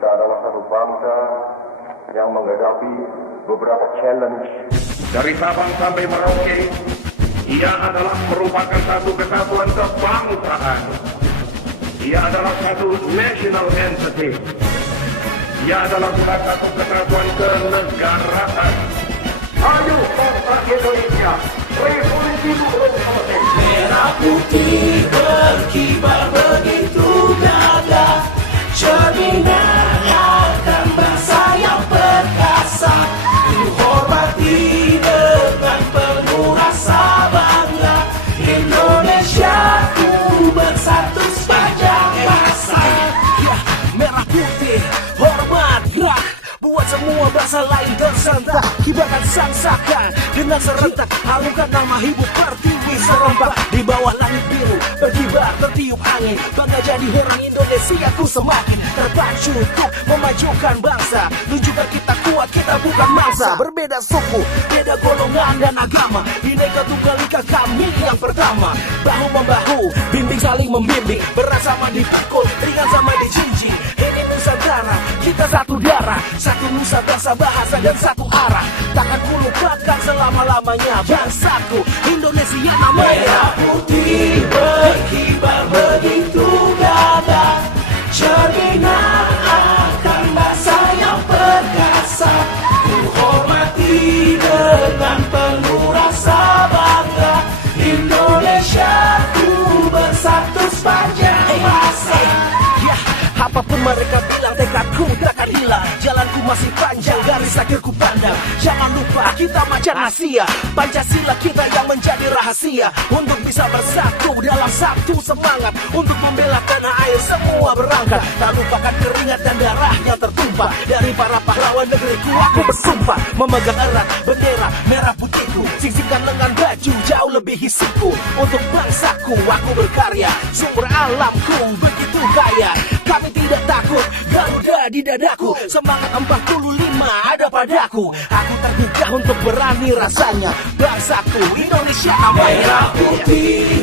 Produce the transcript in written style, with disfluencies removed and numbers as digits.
Kita adalah satu bangsa yang menghadapi beberapa challenge. Dari Sabang sampai Merauke, ia adalah merupakan satu kesatuan kebangsaan. Ia adalah satu national entity. Ia adalah satu kesatuan kenegaraan. Ayo bangsa Indonesia, revolusi berkompeten. Merah putih berkibar begitu gagah, cerminan akan bangsa yang perkasa. Ku hormati dengan penuh rasa bangga, Indonesia ku bersatu sepanjang masa. Ya, merah putih, hormat gerak, buat semua bangsa lain tersentak. Kibarkan sangsakan dengan serentak, halukan nama ibu pertiwi serempak. Di bawah langit biru berkibar tertiup angin, bangga jadi orang Indonesia ku semakin terpacu untuk memajukan bangsa. Tunjukkan kita kuat, kita bukan mangsa. Berbeda suku, beda golongan dan agama, Bhinneka Tunggal Ika kami yang pertama. Bahu membahu, bimbing saling membimbing, berat sama dipikul, ringan sama dijinjing. Ini Nusantara, kita satu darah, satu nusa, bangsa, bahasa dan satu arah. Takkan ku lupakan selama-lamanya bangsaku Indonesia namanya. Merah putih berkibar begitu gagah, cerminan akan bangsa yang perkasa. Ku hormati dengan penuh rasa bangga, Indonesia ku bersatu sepanjang masa. Ya, apapun mereka bilang, tekadku takkan hilang. Jalanku masih panjang, garis akhirku pandang. Jangan lupa kita macan Asia, Pancasila kita yang menjadi rahasia. Untuk bisa bersatu dalam satu semangat, untuk membela tanah air semua berangkat. Tak lupakan keringat dan darah yang tertumpah dari para pahlawan negeriku. Aku bersumpah memegang erat bendera merah putihku, sisihkan lengan baju jauh lebih hisiku. Untuk bangsaku aku berkarya, sumber alamku begitu kaya. Kami tidak takut, Garuda di dadaku, semangat 45 ada padaku. Aku terbuka untuk berani rasanya, bangsaku Indonesia namanya. Merah putih